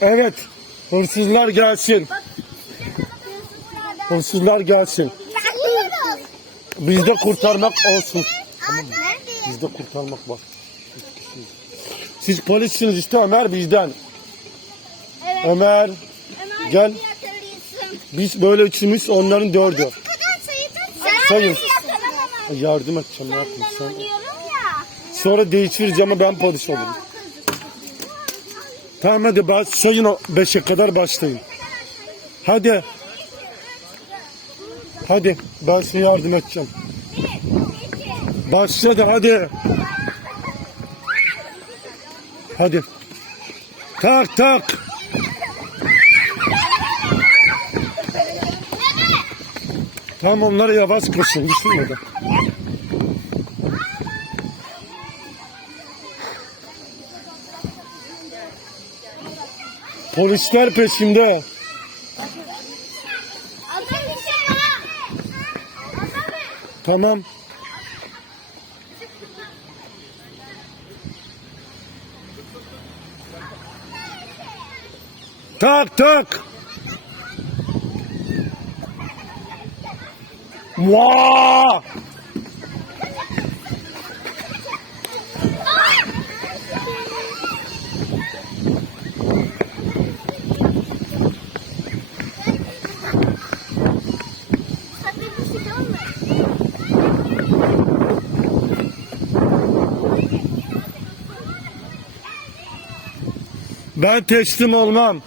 Evet. Hırsızlar gelsin. Hırsızlar gelsin. Bizde kurtarmak olsun. Bizde kurtarmak var. Siz polissiniz işte Ömer bizden. Ömer Gel. biz böyle üçümüz onların dördü. Sayın. Yardım edeceğim ne yapayım sen. Sonra değiştireceğim ama ben polis olurum. Tamam hadi ben sayın o beşe kadar başlayın. Hadi. Hadi ben size yardım edeceğim. Başladı hadi. Hadi. Tak tak. Tamam onlara yavaş koşun düşünmeden. Polisler peşimde. Tamam. Tak tak. Vaa! Ben teslim olmam.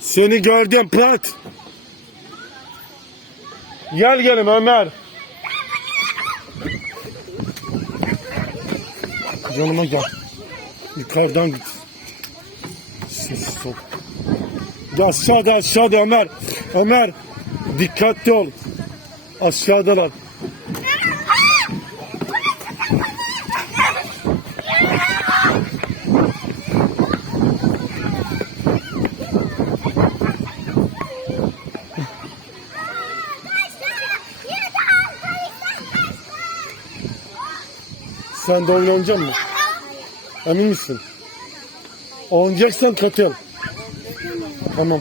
Seni gördüm Prat. Gel gelin Ömer. Canıma gel. Yukarıdan git. Sessiz ol. Ya aşağıda aşağıda Ömer. Ömer. Dikkatli ol. Aşağıdalar. Sen de oyun oynayacak mısın? Emin misin? Oynayacaksan katıl. Tamam.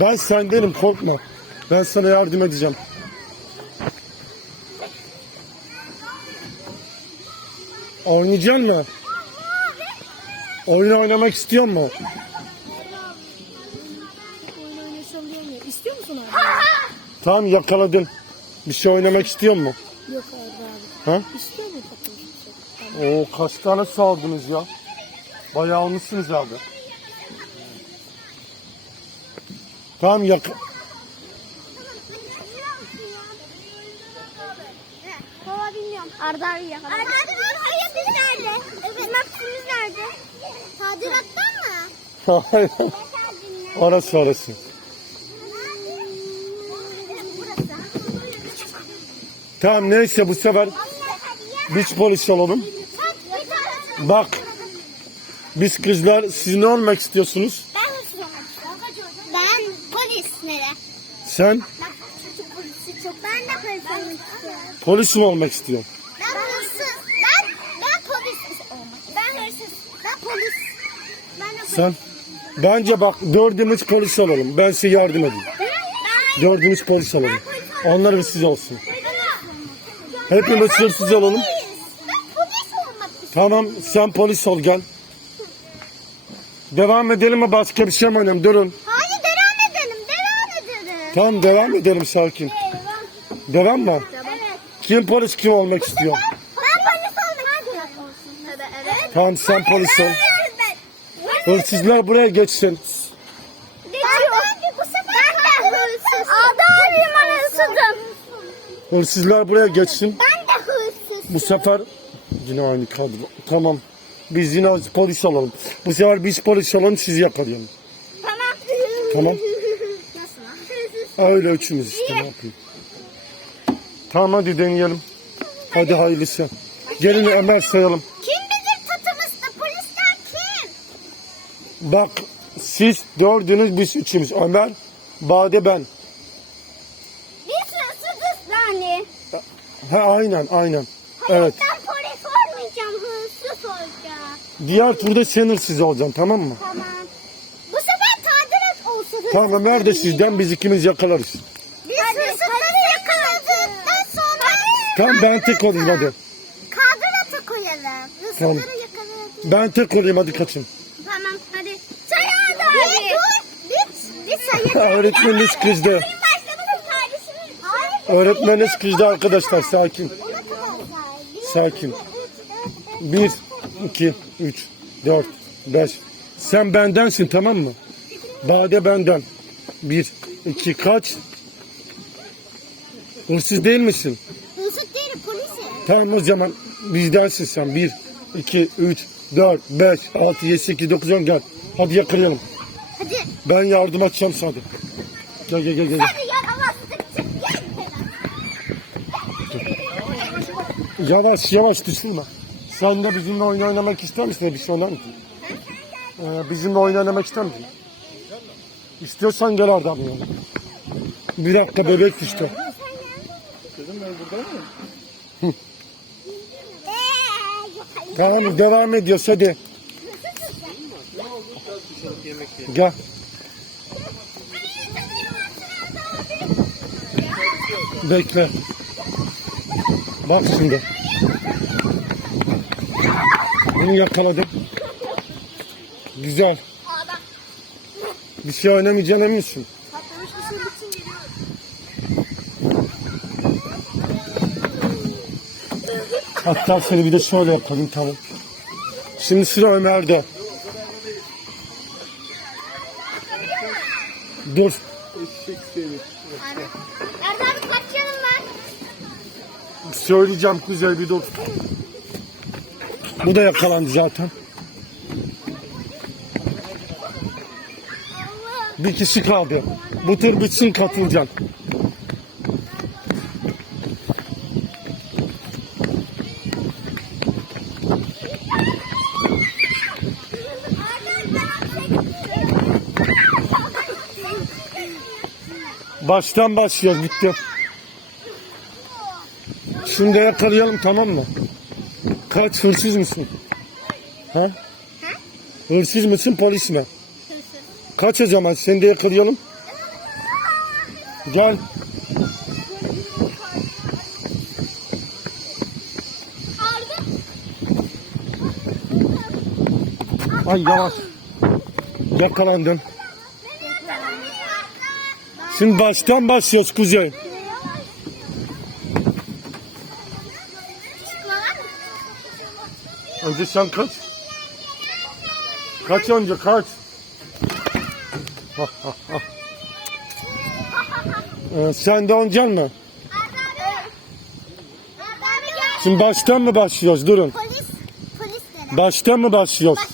Ben sendenim korkma. Ben sana yardım edeceğim. Oynayacak mı? Oyun oynamak istiyor mu? Tamam yakaladın. Bir şey oynamak istiyor mu? Yok abi. Ha? İstiyor mu? Oo kaç tane saldınız ya? Bayağı almışsınız abi. Tamam yak Baba bilmiyorum. Arda abi yakaladı. Arda abi biz nerede? Evet. Maksimiz nerede? Tadilattan mı? Hayır. orası orası. Tamam neyse bu sefer biz polis olalım. Bak biz kızlar siz ne olmak istiyorsunuz? Ben hırsız olmak istiyorum. Ben polis nere? Sen Ben çocuk polisi çok. Ben de polis olmak istiyorum. polis mi olmak istiyorsun? Ben hırsız. Ben ben polis olmak Ben hırsız. Ben polis. Ben de polis. Sen bence bak dördümüz polis olalım. Ben size yardım edeyim. Dördümüz polis olalım. Onlar ve siz olsun. Hepimiz hırsız olalım. Ben polis olmak istiyorum. Tamam sen polis ol gel. Devam edelim mi başka bir şey mi oynayalım? Durun. Hadi devam edelim. Devam edelim. Tamam devam edelim sakin. Devam mı? Evet. Kim polis kim olmak istiyor? Ben polis olmak istiyorum. Tamam sen polis ol. Hırsızlar buraya geçsin. Ben, bu sefer ben de hırsız. Ada abim ben hırsızım. Hırsızlar buraya geçsin. Ben de hırsız. Bu sefer yine aynı kadro. Tamam. Biz yine polis olalım. Bu sefer biz polis olalım sizi yakalayalım. Tamam. Tamam. Nasıl? Öyle üçümüz işte ne yapayım. Tamam hadi deneyelim. Hadi hayırlısı. Gelin Ömer sayalım. Kim bizim tatımızda? Polisler Bak siz dördünüz biz üçümüz. Ömer, Bade ben. Ha aynen aynen. Evet. Ben polis olmayacağım. Hırsız olacağım. Diğer turda sen hırsız olacaksın tamam mı? Tamam. Bu sefer tadilat olsun. Tamam Ömer de sizden biz ikimiz yakalarız. Biz hırsızları yakaladıktan sonra... Tamam ben tek olayım hadi. Tadilatı koyalım. Hırsızları Tamam. yakaladık. Ben tek olayım hadi kaçın. Tamam hadi. Say hadi abi. Biz, biz sayalım. Öğretmeniniz kızdı. Oyun başlamasın kardeşim. Hayır. Öğretmeniniz kızdı arkadaşlar sakin. Sakin. 1, 2, 3, 4, 5. Sen bendensin tamam mı? Bade benden. 1, 2 kaç? Hırsız değil misin? Hırsız değilim polisim. Tamam o zaman bizdensin sen. 1, 2, 3, 4, 5, 6, 7, 8, 9, 10 gel. Hadi yakalayalım. Hadi. Ben yardım açacağım sana. Gel gel gel gel. Hadi yaramazsın. Gel. Yavaş yavaş düşürme. Sen de bizimle oyun oynamak ister misin? Bir şey oynar mısın? Ee, bizimle oyun oynamak ister misin? İstiyorsan gel abi yanına. Bir dakika bebek düştü. Eee, yok, hayır. Tamam devam ediyoruz hadi. Gel. Bekle. Bak şimdi. Bunu yakaladım. Güzel. Bir şey oynamayacağına emin misin? Patlamış. Hatta seni bir de şöyle yapalım tamam. Şimdi sıra Ömer'de. Dur. Erdem abi kaç yanım var? Söyleyeceğim Kuzey bir dur. Bu da yakalandı zaten. Bir kişi kaldı. Bu tur bitsin katılacaksın. Baştan başlıyoruz bitti. Şimdi yakalayalım tamam mı? Kaç hırsız mısın? Ha? Hırsız mısın polis mi? Kaç o zaman seni de yakalayalım. Gel. Ay yavaş. Yakalandın. Şimdi baştan başlıyoruz Kuzey. Önce sen kaç. Kaç önce kaç. Ee, sen de oynayacaksın mı? Şimdi baştan mı başlıyoruz? Durun. Polis, polis? Baştan mı başlıyoruz?